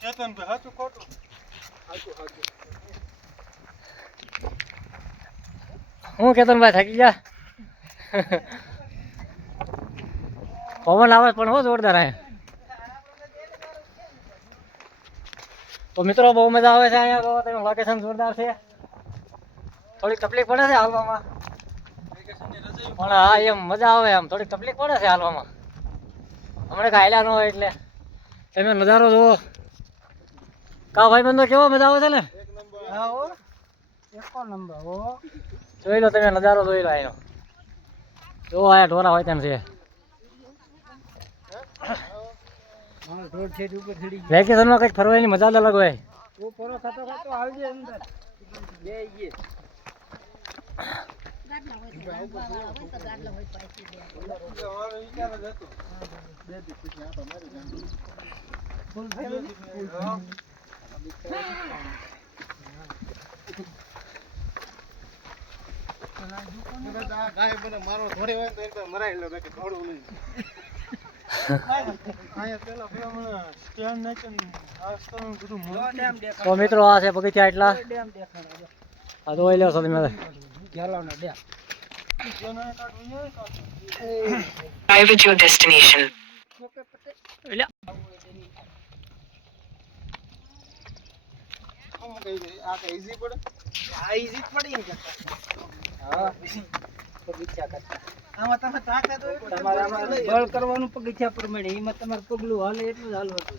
ચેતનભાઈ હાચું ખોટું હું કેતનભાઈ થાકી ગયા? પવન આવે પણ હો જોરદાર આવે તો મિત્રો બહુ મજા આવે છે અહીંયા તો તેનું લોકેશન જોરદાર છે. થોડીક તકલીફ પડે છે હાલવામાં. પણ હા, એમ મજા આવે એમ થોડીક તકલીફ પડે છે હાલવામાં. હમણાં ખાયેલા ન હોય એટલે. તમે નજારો જુઓ. કા ભાઈ બંધો કેવો મજા આવે છે ને? હા હો. એકો નંબર હો. જોઈ લો તમે નજારો જોઈ લો આયો જો આયા ઢોરા હોય તેમ છે. વેકેશનમાં કંઈક ફરવાની મજા જ અલગ હોય. ઓ ખાતો ખાતો આવજે અંદર. બે. ગયે ફૂલ થઈ ગયું? અહીંયા પેલા પેલા મને સ્ટેન્ડ નાખીને આ સ્તરનું બધું મૂકી. મિત્રો આ છે બગીચા એટલા. આ જોઈ લો છો તમે હોય આ? આ હા. બગીચા કરતા. આમાં તમે તાકાત તમારે બળ કરવાનું બગીચા પ્રમાણે એમાં તમારે પગલું હાલે એટલું જ હાલવાનું